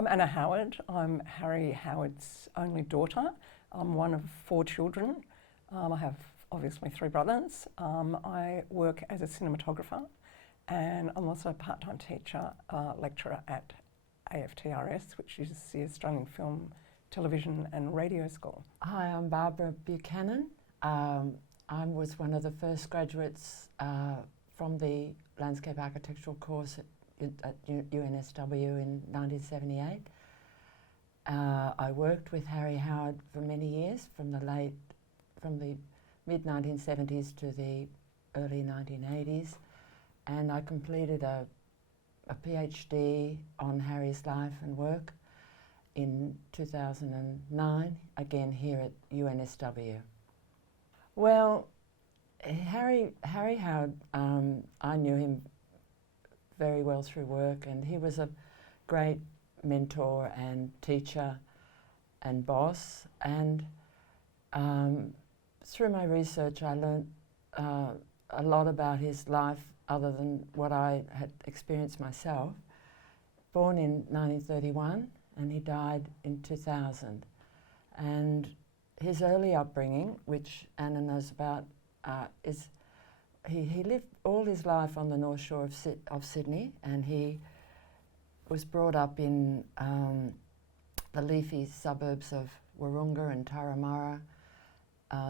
I'm Anna Howard. I'm Harry Howard's only daughter. I'm one of 4 children. I have obviously 3 brothers. I work as a cinematographer, and I'm also a part-time teacher, lecturer at AFTRS, which is the Australian Film, Television and Radio School. Hi, I'm Barbara Buchanan. I was one of the first graduates from the Landscape Architectural course at UNSW in 1978. I worked with Harry Howard for many years, from the mid-1970s to the early 1980s, and I completed a PhD on Harry's life and work in 2009, again here at UNSW. Well, Harry Howard, I knew him very well through work, and he was a great mentor and teacher and boss, and through my research I learned a lot about his life other than what I had experienced myself. Born in 1931 and he died in 2000, and his early upbringing, which Anna knows about, is he lived all his life on the North Shore of Sydney, and he was brought up in the leafy suburbs of Wahroonga and Turramurra,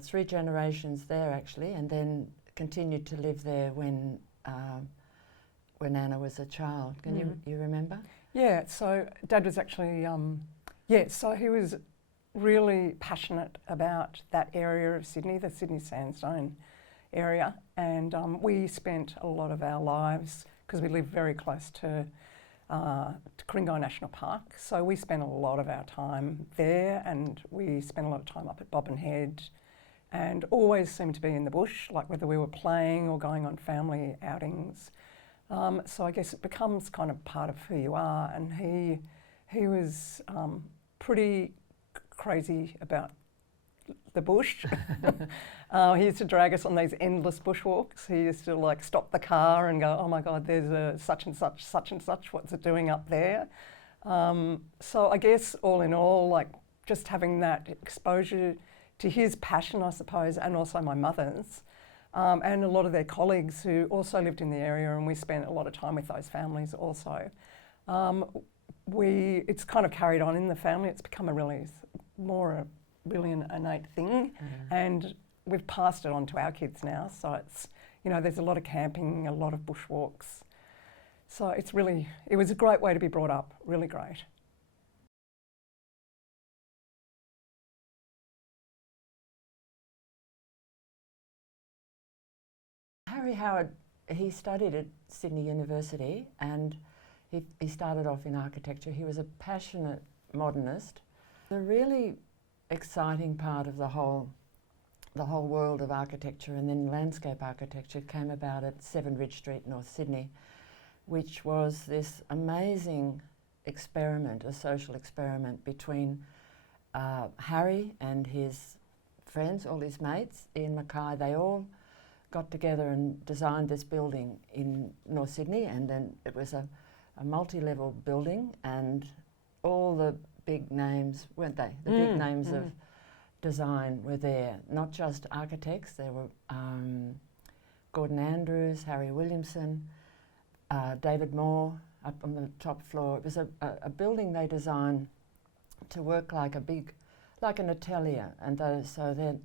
3 generations there actually, and then continued to live there when Anna was a child. Can you remember? Yeah, so Dad was actually, so he was really passionate about that area of Sydney, the Sydney Sandstone area, and we spent a lot of our lives, because we live very close to Ku-ring-gai National Park, so we spent a lot of our time there, and we spent a lot of time up at Bobbin Head, and always seemed to be in the bush, like whether we were playing or going on family outings. So I guess it becomes kind of part of who you are, and he was pretty crazy about the bush. He used to drag us on these endless bushwalks. He used to like stop the car and go, "Oh my God, there's a such and such, what's it doing up there?" So I guess all in all, like just having that exposure to his passion, I suppose, and also my mother's, and a lot of their colleagues who also lived in the area, and we spent a lot of time with those families also. It's kind of carried on in the family. It's become a really an innate thing, and we've passed it on to our kids now. So it's, there's a lot of camping, a lot of bushwalks. So it was a great way to be brought up, really great. Harry Howard, he studied at Sydney University, and he started off in architecture. He was a passionate modernist. The really exciting part of the whole world of architecture and then landscape architecture came about at 7 Ridge Street, North Sydney, which was this amazing experiment, a social experiment between Harry and his friends, all his mates, Ian Mackay. They all got together and designed this building in North Sydney, and then it was a multi-level building, and all the big names, weren't they? The big names of design were there, not just architects. There were Gordon Andrews, Harry Williamson, David Moore up on the top floor. It was a building they designed to work like an atelier, and so then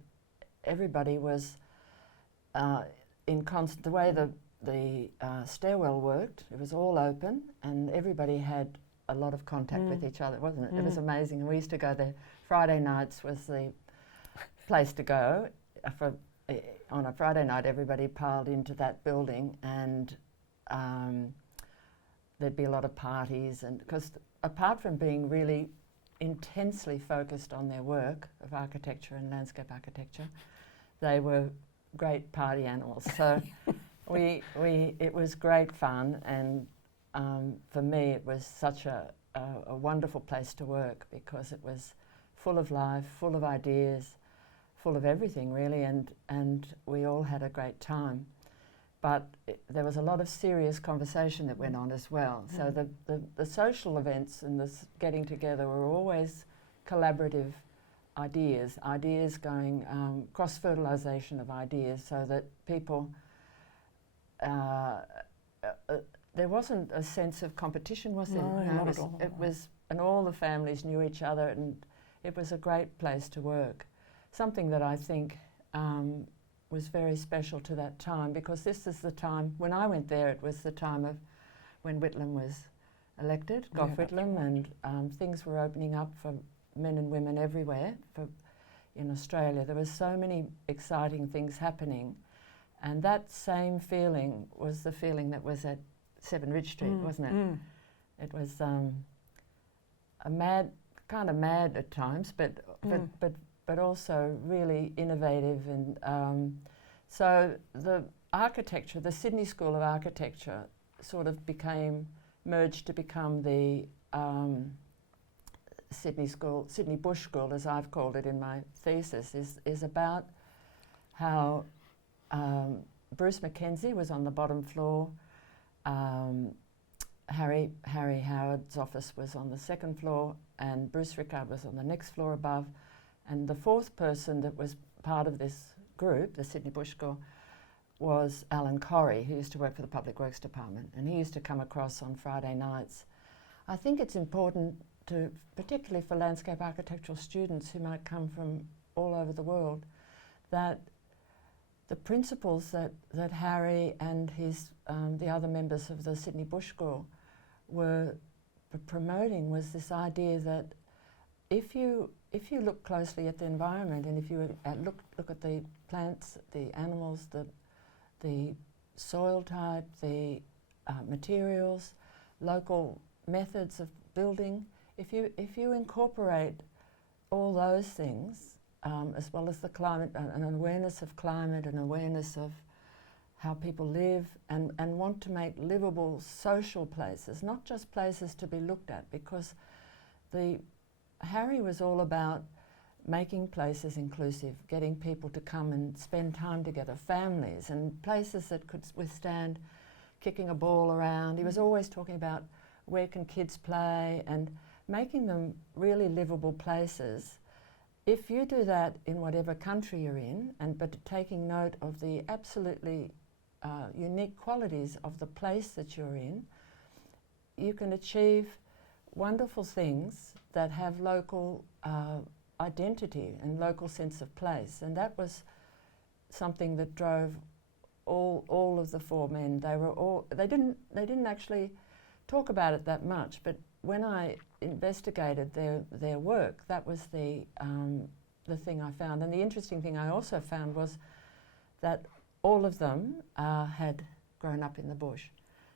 everybody was in constant. The way the stairwell worked, it was all open, and everybody had a lot of contact with each other, wasn't it? It was amazing, and we used to go there. Friday nights was the place to go. On a Friday night, everybody piled into that building, and there'd be a lot of parties, and because apart from being really intensely focused on their work of architecture and landscape architecture, they were great party animals. So it was great fun, and for me it was such a wonderful place to work, because it was full of life, full of ideas, full of everything really, and we all had a great time. but there was a lot of serious conversation that went on as well. So the social events and this getting together were always collaborative ideas going, cross-fertilisation of ideas, so that people, there wasn't a sense of competition, was there? No, not at all. It was, and all the families knew each other, and it was a great place to work. Something that I think was very special to that time, because this is the time, when I went there, it was the time of when Whitlam was elected, Gough Whitlam, and things were opening up for men and women everywhere. In Australia, there were so many exciting things happening, and that same feeling was the feeling that was at 7 Ridge Street, wasn't it? It was a mad, kind of mad at times, but also really innovative. And so the architecture, the Sydney School of Architecture, sort of merged to become the Sydney Bush School, as I've called it in my thesis, is about how Bruce Mackenzie was on the bottom floor, Harry Howard's office was on the second floor, and Bruce Rickard was on the next floor above. And the fourth person that was part of this group, the Sydney Bush School, was Alan Corrie, who used to work for the Public Works Department, and he used to come across on Friday nights. I think it's important to, particularly for landscape architectural students who might come from all over the world, that the principles that Harry and his the other members of the Sydney Bush School were promoting was this idea that if you look closely at the environment, and if you look at the plants, the animals, the soil type, the materials, local methods of building, if you incorporate all those things, as well as the climate, an awareness of climate, an awareness of how people live, and want to make livable social places, not just places to be looked at, because Harry was all about making places inclusive, getting people to come and spend time together, families, and places that could withstand kicking a ball around. He was always talking about where can kids play, and making them really livable places. If you do that in whatever country you're in, but taking note of the absolutely unique qualities of the place that you're in, you can achieve wonderful things that have local identity and local sense of place. And that was something that drove all of the four men. They didn't actually talk about it that much, but when I investigated their work, that was the thing I found. And the interesting thing I also found was that all of them had grown up in the bush.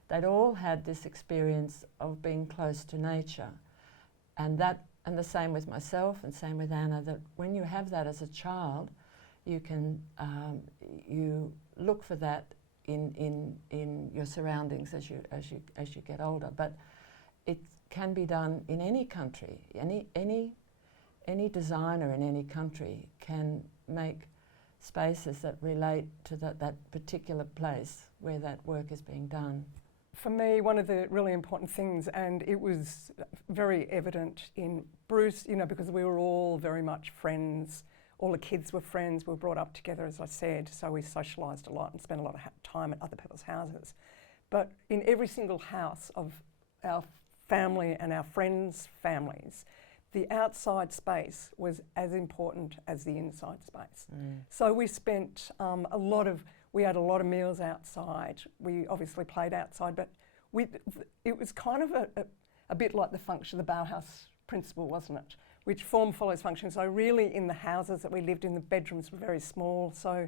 They'd all had this experience of being close to nature, and the same with myself, and same with Anna. That when you have that as a child, you can you look for that in your surroundings as you get older. But it can be done in any country. Any designer in any country can make spaces that relate to that particular place where that work is being done. For me, one of the really important things, and it was very evident in Bruce, because we were all very much friends. All the kids were friends. We were brought up together, as I said, so we socialised a lot and spent a lot of time at other people's houses. But in every single house of our family and our friends' families, the outside space was as important as the inside space. So we spent we had a lot of meals outside. We obviously played outside, but it was kind of a bit like the function, the Bauhaus principle, wasn't it? Which form follows function. So really in the houses that we lived in, the bedrooms were very small, so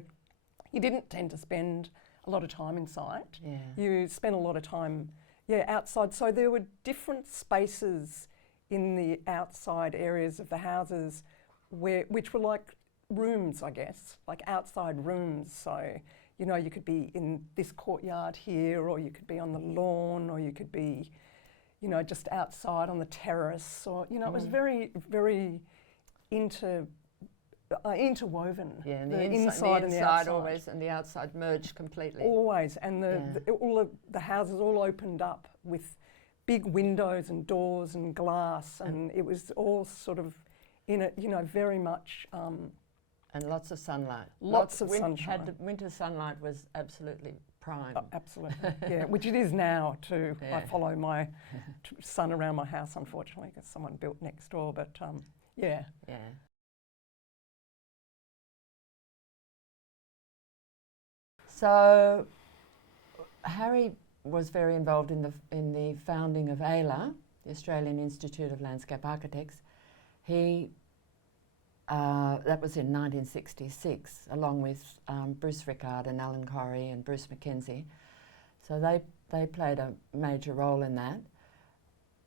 you didn't tend to spend a lot of time inside. Yeah. You spent a lot of time outside. So there were different spaces in the outside areas of the houses which were like rooms, I guess, like outside rooms. So, you could be in this courtyard here, or you could be on the lawn, or you could be, just outside on the terrace, or, it was very, very interwoven. Yeah, and the the inside and the outside. always, and the outside merged completely. Always, and the houses all opened up with big windows and doors and glass, and it was all sort of in it, very much. And lots of sunlight. Lots of sunshine. Winter sunlight was absolutely prime. Absolutely, yeah, which it is now too. Yeah. I follow my son around my house, unfortunately, because someone built next door. But yeah. Yeah. So Harry was very involved in the founding of AILA, the Australian Institute of Landscape Architects. He that was in 1966, along with Bruce Rickard and Alan Corrie and Bruce Mackenzie. So they played a major role in that.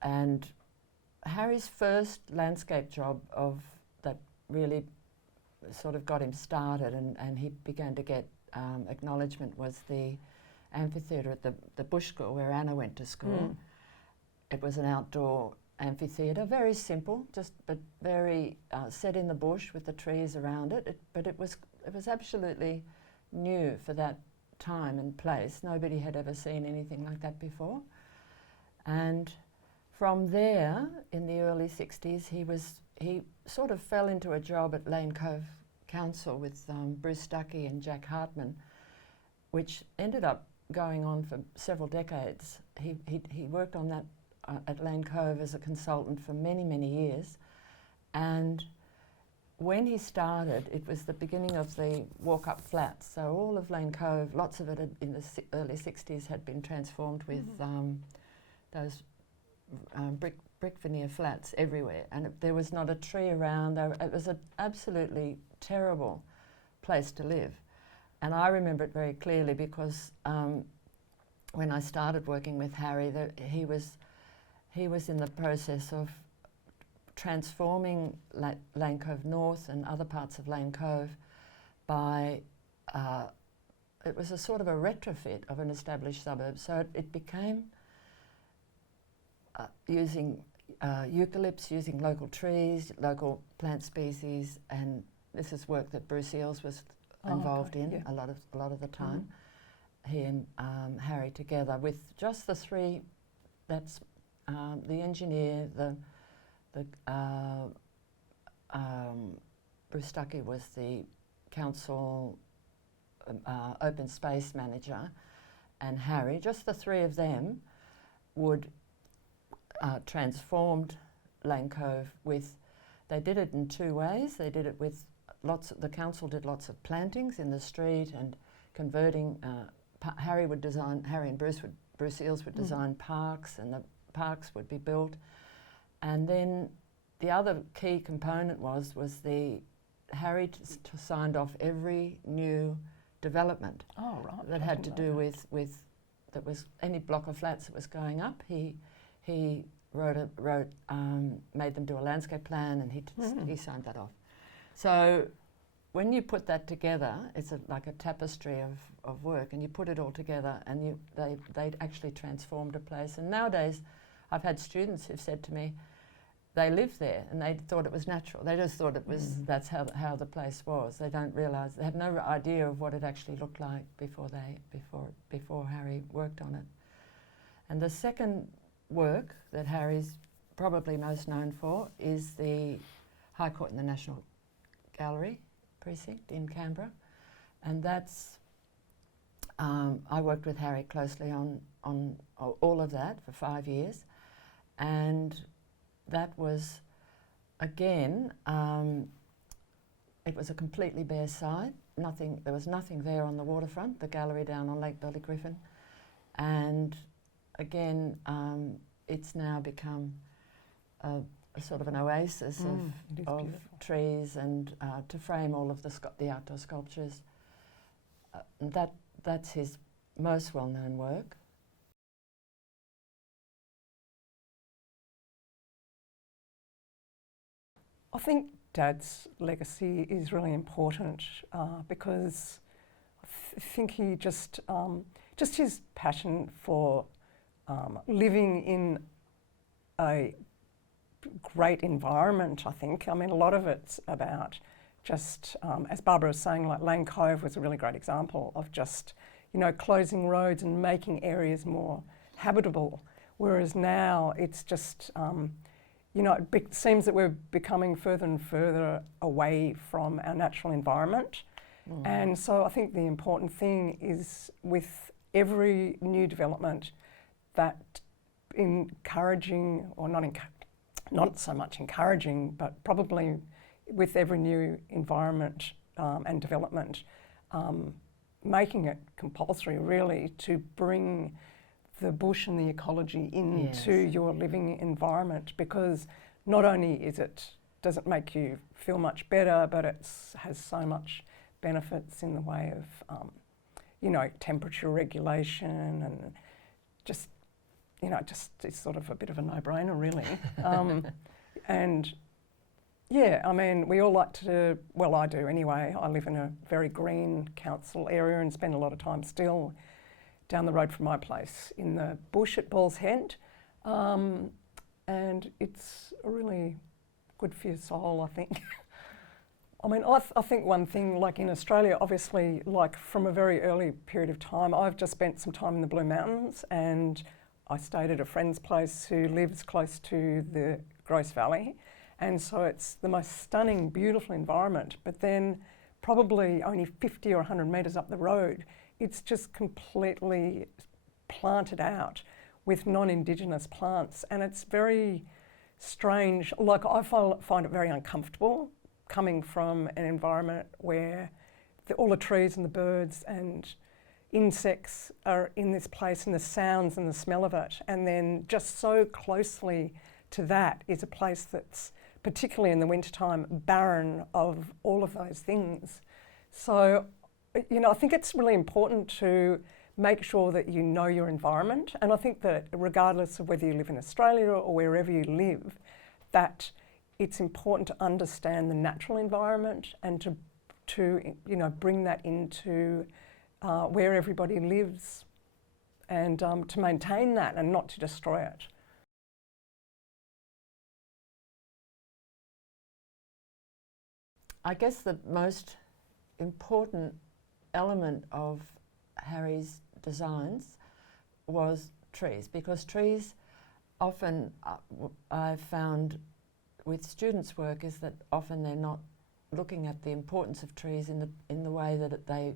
And Harry's first landscape job that really sort of got him started and he began to get acknowledgement was the amphitheatre at the Bush School where Anna went to school. It was an outdoor amphitheatre, very simple, but very set in the bush with the trees around it. But it was absolutely new for that time and place. Nobody had ever seen anything like that before. And from there, in the early 60s, he sort of fell into a job at Lane Cove Council with Bruce Stuckey and Jack Hartman, which ended up going on for several decades. He worked on that at Lane Cove as a consultant for many, many years. And when he started, it was the beginning of the walk-up flats. So all of Lane Cove, lots of it in the early 60s had been transformed with those brick veneer flats everywhere. And there was not a tree around. It was an absolutely terrible place to live. And I remember it very clearly because when I started working with Harry, he was in the process of transforming Lane Cove North and other parts of Lane Cove by, it was a sort of a retrofit of an established suburb. So it became using eucalypts, using local trees, local plant species, and this is work that Bruce Eales was involved in a lot of the time. He and Harry together with just the three. That's the engineer, Bruce Stuckey was the council open space manager, and Harry, just the three of them would transformed Lane Cove with, they did it in two ways. They did it with the council did lots of plantings in the street and converting, Harry and Bruce Eales would design parks, and the parks would be built. And then the other key component was Harry signed off every new development that had to do with that was any block of flats that was going up. He made them do a landscape plan, and he signed that off. So when you put that together, it's like a tapestry of work, and you put it all together, and they actually transformed a place. And nowadays, I've had students who've said to me, they lived there and they thought it was natural. They just thought it was that's how the place was. They don't realise, they have no idea of what it actually looked like before Harry worked on it. And the second work that Harry's probably most known for is the High Court in the National Gallery precinct in Canberra, and that's I worked with Harry closely on all of that for 5 years, and that was again it was a completely bare site. There was nothing there on the waterfront. The gallery down on Lake Ballygriffin, and again it's now become a sort of an oasis of trees and to frame all of the outdoor sculptures. That's his most well-known work. I think Dad's legacy is really important because I think he just his passion for living in a great environment. I think, I mean, a lot of it's about just, as Barbara was saying, like Lane Cove was a really great example of just, closing roads and making areas more habitable. Whereas now it's just, it seems that we're becoming further and further away from our natural environment. And so I think the important thing is with every new development that encouraging, or not so much encouraging, but probably with every new environment and development, making it compulsory really to bring the bush and the ecology into your living environment, because not only does it make you feel much better, but it has so much benefits in the way of, temperature regulation and just, it's sort of a bit of a no-brainer really. And yeah, I mean, we all like to, well, I do anyway. I live in a very green council area and spend a lot of time still down the road from my place in the bush at Balls Head. And it's really good for your soul, I think. I mean, I think one thing, like in Australia, obviously, like from a very early period of time, I've just spent some time in the Blue Mountains, and I stayed at a friend's place who lives close to the Grose Valley. And so it's the most stunning, beautiful environment. But then probably only 50 or 100 metres up the road, it's just completely planted out with non-Indigenous plants. And it's very strange. Like, I find it very uncomfortable coming from an environment where all the trees and the birds and insects are in this place, and the sounds and the smell of it. And then just so closely to that is a place that's, particularly in the wintertime, barren of all of those things. So, I think it's really important to make sure that you know your environment. And I think that regardless of whether you live in Australia or wherever you live, that it's important to understand the natural environment and to bring that into where everybody lives, and to maintain that and not to destroy it. I guess the most important element of Harry's designs was trees, because trees often, I've found with students' work, is that often they're not looking at the importance of trees in the way that they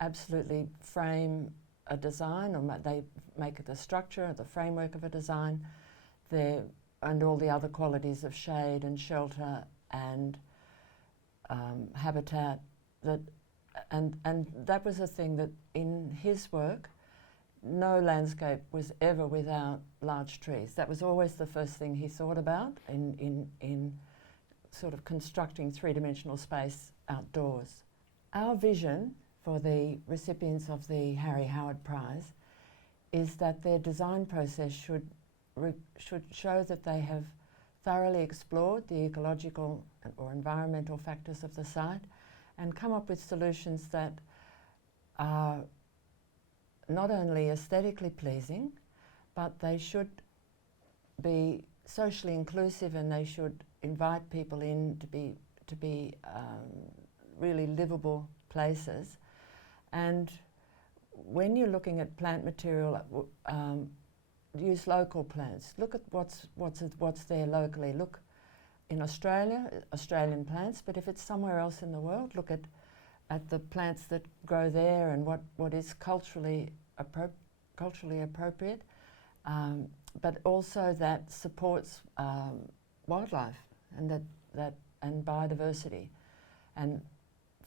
absolutely frame a design, or they make the structure, the framework of a design, and all the other qualities of shade and shelter and habitat. And that was a thing that in his work, no landscape was ever without large trees. That was always the first thing he thought about in sort of constructing three-dimensional space outdoors. Our vision for the recipients of the Harry Howard Prize is that their design process should show that they have thoroughly explored the ecological or environmental factors of the site and come up with solutions that are not only aesthetically pleasing, but they should be socially inclusive, and they should invite people in to be really livable places. And when you're looking at plant material, use local plants. Look at what's there locally. Look in Australia, Australian plants, but if it's somewhere else in the world, look at the plants that grow there and what is culturally appropriate, but also that supports wildlife and and biodiversity, and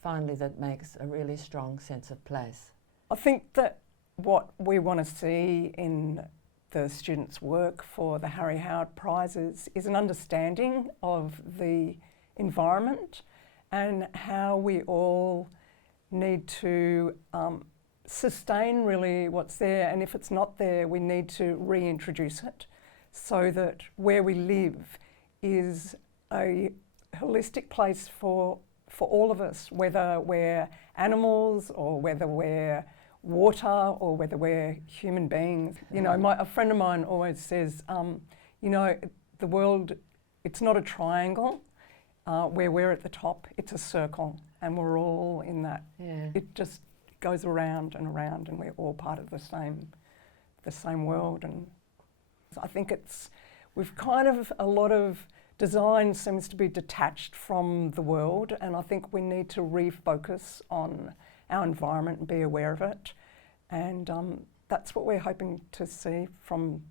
finally that makes a really strong sense of place. I think that what we want to see in the students' work for the Harry Howard Prizes is an understanding of the environment and how we all need to sustain really what's there, and if it's not there, we need to reintroduce it so that where we live is a holistic place for all of us, whether we're animals or whether we're water or whether we're human beings. A friend of mine always says, the world, it's not a triangle. where we're at the top, it's a circle, and we're all in that. Yeah. It just goes around, and we're all part of the same world. And I think we've kind of, a lot of design seems to be detached from the world, and I think we need to refocus on our environment and be aware of it. And that's what we're hoping to see from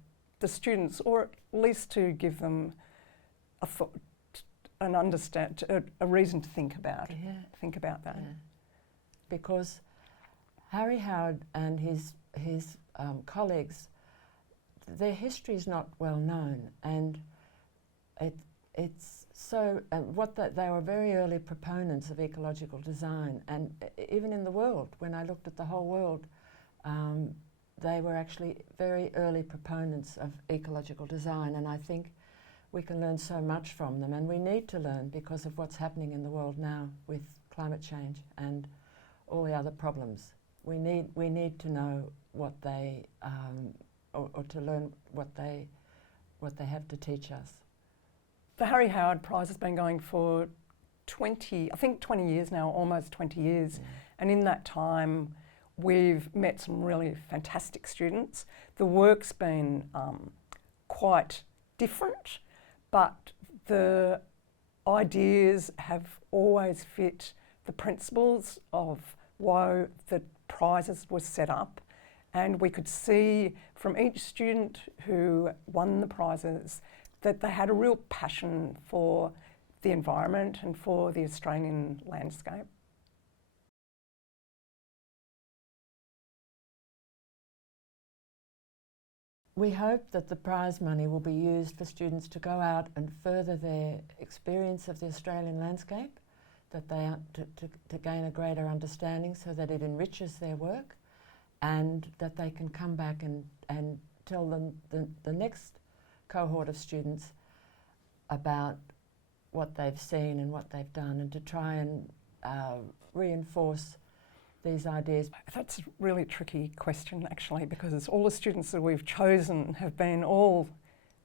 the students, or at least to give them a reason to think about that. Yeah. Because Harry Howard and his colleagues, their history is not well known, and it's so. They were very early proponents of ecological design, and even in the world, when I looked at the whole world, they were actually very early proponents of ecological design, and I think we can learn so much from them, and we need to learn because of what's happening in the world now with climate change and all the other problems. We need to know what they or to learn what they have to teach us. The Harry Howard Prize has been going for 20 years now, almost 20 years. And in that time, we've met some really fantastic students. The work's been quite different, but the ideas have always fit the principles of why the prizes were set up. And we could see from each student who won the prizes that they had a real passion for the environment and for the Australian landscape. We hope that the prize money will be used for students to go out and further their experience of the Australian landscape, that they to gain a greater understanding so that it enriches their work, and that they can come back and tell them the next cohort of students about what they've seen and what they've done, and to try and reinforce these ideas. That's a really tricky question, actually, because all the students that we've chosen have been all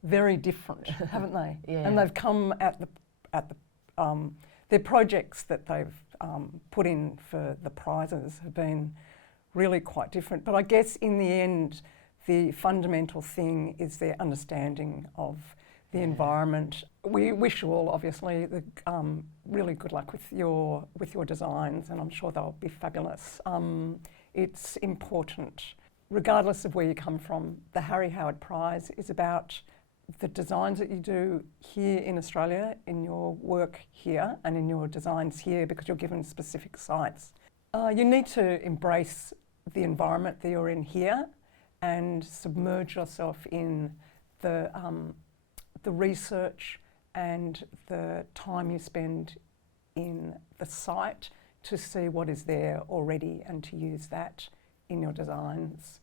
very different, haven't they? Yeah. And they've come at their projects that they've put in for the prizes have been really quite different. But I guess in the end, the fundamental thing is their understanding of the environment. We wish you all, obviously, really good luck with your designs, and I'm sure they'll be fabulous. It's important, regardless of where you come from. The Harry Howard Prize is about the designs that you do here in Australia, in your work here, and in your designs here, because you're given specific sites. You need to embrace the environment that you're in here and submerge yourself in the research and the time you spend in the site to see what is there already and to use that in your designs.